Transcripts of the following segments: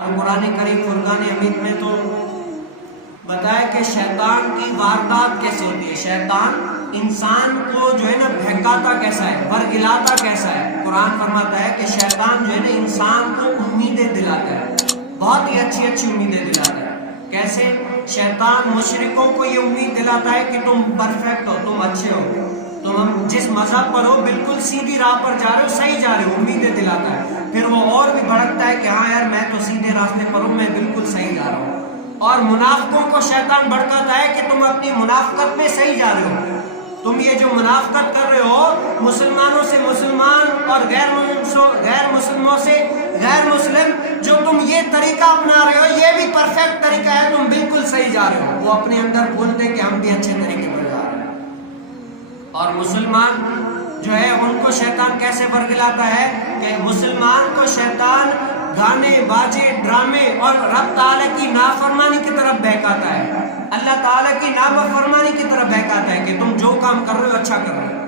اور قرآن کریم فرقان حمید میں تو بتایا کہ شیطان کی واردات کیسے ہوتی ہے. شیطان انسان کو جو ہے نا بہکاتا کیسا ہے, ورگلاتا کیسا ہے. قرآن فرماتا ہے کہ شیطان جو ہے نا انسان کو امیدیں دلاتا ہے, بہت ہی اچھی اچھی امیدیں دلاتا ہے. کیسے؟ شیطان مشرکوں کو یہ امید دلاتا ہے کہ تم پرفیکٹ ہو, تم اچھے ہو, تم جس مذہب پر ہو بالکل سیدھی راہ پر جا رہے ہو, صحیح جا رہے ہو, امیدیں دلاتا ہے. پھر وہ اور بھی بھڑکتا ہے کہ ہاں یار میں تو سیدھے راستے پر ہوں, میں بالکل صحیح جا رہا ہوں. اور منافقوں کو شیطان بھڑکاتا ہے کہ تم اپنی منافقت میں صحیح جا رہے ہو, تم یہ جو منافقت کر رہے ہو مسلمانوں سے مسلمان اور غیر مسلموں سے غیر مسلم, جو تم یہ طریقہ اپنا رہے ہو یہ بھی پرفیکٹ طریقہ ہے, تم بالکل صحیح جا رہے ہو. وہ اپنے اندر بولتے کہ ہم بھی اچھے طریقے پر جا رہے ہیں. اور مسلمان جو ہے ان کو شیطان کیسے برگلاتا ہے کہ مسلمان کو شیطان گانے باجے ڈرامے اور رب تعالیٰ کی نافرمانی کی طرف بہکاتا ہے, اللہ تعالیٰ کی نافرمانی کی طرف بہکاتا ہے کہ تم جو کام کر رہے ہو اچھا کر رہے ہو.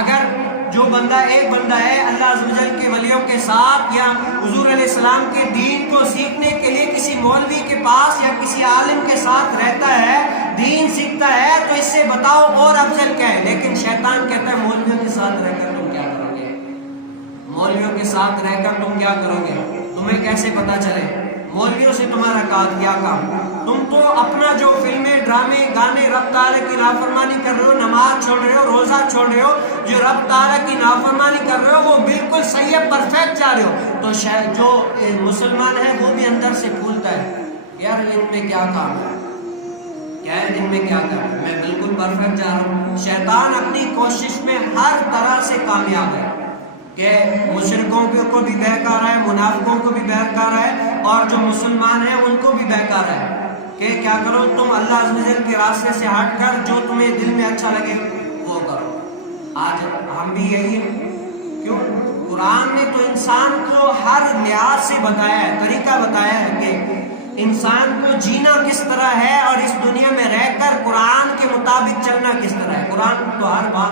اگر جو بندہ ایک بندہ ہے اللہ عز و جل کے ولیوں کے ساتھ یا حضور علیہ السلام کے دین کو سیکھنے کے لیے کسی مولوی کے پاس یا کسی عالم کے ساتھ رہتا ہے, دین سیکھتا ہے, تو اس سے بتاؤ اور افضل کیا ہے. لیکن شیطان کہتا ہے مولویوں کے ساتھ رہ کر تم کیا کرو گے, مولویوں کے ساتھ رہ کر تم کیا کرو گے, تمہیں کیسے پتا چلے مولویوں سے تمہارا کیا کام. تم تو اپنا جو فلمیں ڈرامے گانے رب تعالیٰ کی نافرمانی کر رہے ہو, نماز چھوڑ رہے ہو, روزہ چھوڑ رہے ہو, جو رب تعالیٰ کی نافرمانی کر رہے ہو وہ بالکل صحیح ہے, پرفیکٹ جا رہے ہو. تو شاید جو مسلمان ہے وہ بھی اندر سے پھولتا ہے یار ان میں کیا کام ہے, کیا ہے ان میں کیا کام ہے, میں بالکل پرفیکٹ جا رہا ہوں. شیطان اپنی کوشش میں ہر طرح سے کامیاب ہے کہ مشرکوں کو بھی بہکا رہا ہے, منافقوں کو بھی بہکا رہا ہے, اور جو مسلمان ہیں ان کو بھی بہکا رہا ہے کہ کیا کرو تم اللہ عز و جل کے راستے سے ہٹ کر جو تمہیں دل میں اچھا لگے وہ کرو. آج ہم بھی یہی ہیں. کیوں؟ قرآن نے تو انسان کو ہر لحاظ سے بتایا ہے, طریقہ بتایا ہے کہ انسان کو جینا کس طرح ہے اور اس دنیا میں رہ کر قرآن کے مطابق چلنا کس طرح ہے. قرآن تو ہر بات